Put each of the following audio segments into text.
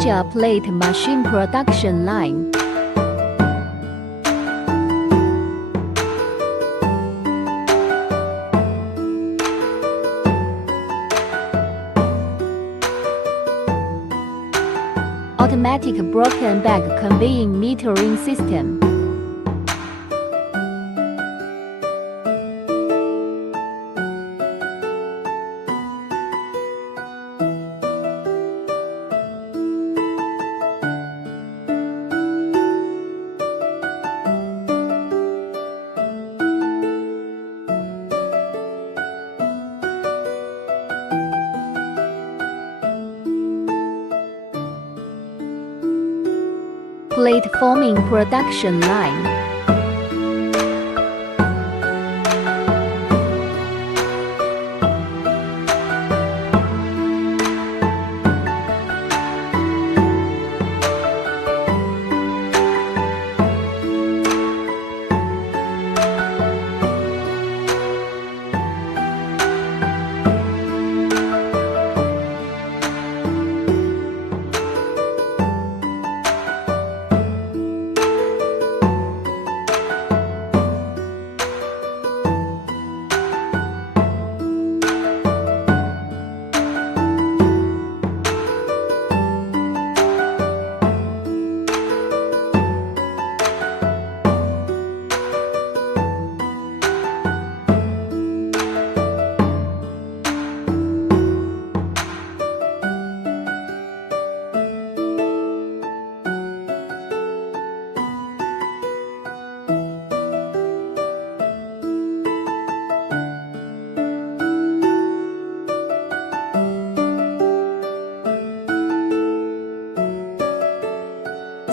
major plate machine production line. Automatic broken bag conveying metering system. Plate forming production line.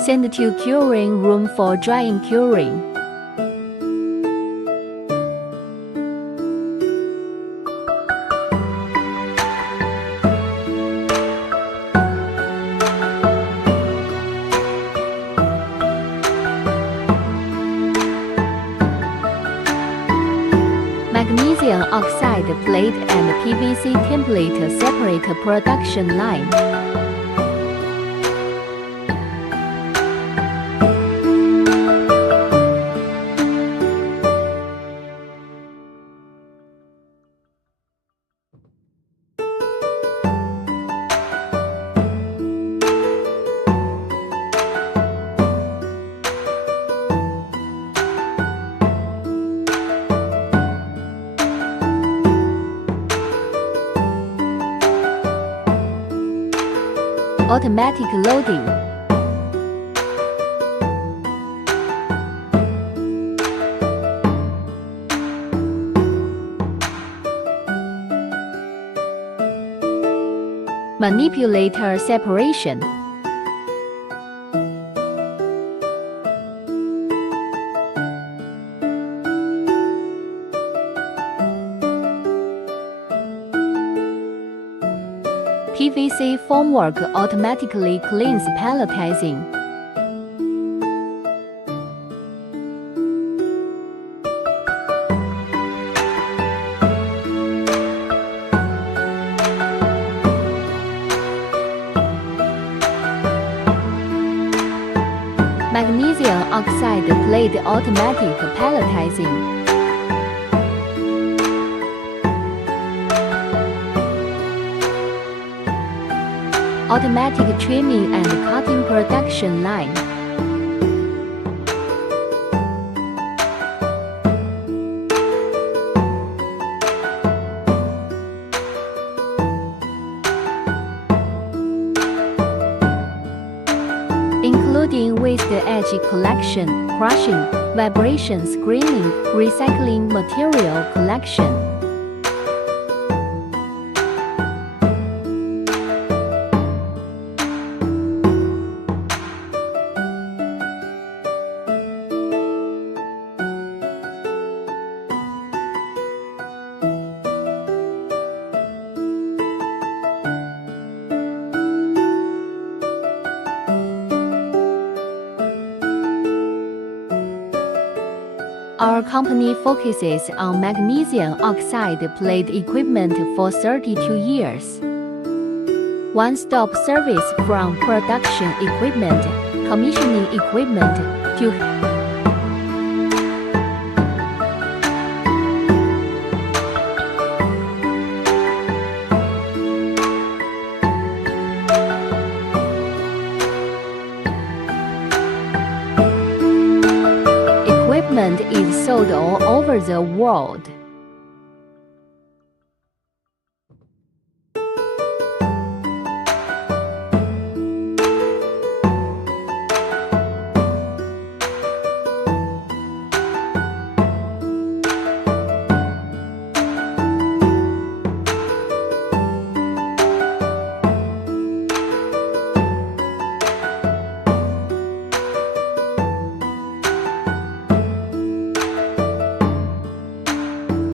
Send to curing room for drying curing. Magnesium oxide plate and PVC template separate production line. Automatic loading. Manipulator separation. PVC formwork automatically cleans palletizing. Magnesium oxide plate automatic palletizing. Automatic trimming and cutting production line. Including waste edge collection, crushing, vibration screening, recycling material collection. Our company focuses on magnesium oxide plate equipment for 32 years. one-stop service from production equipment, commissioning equipment, to equipment is sold all over the world.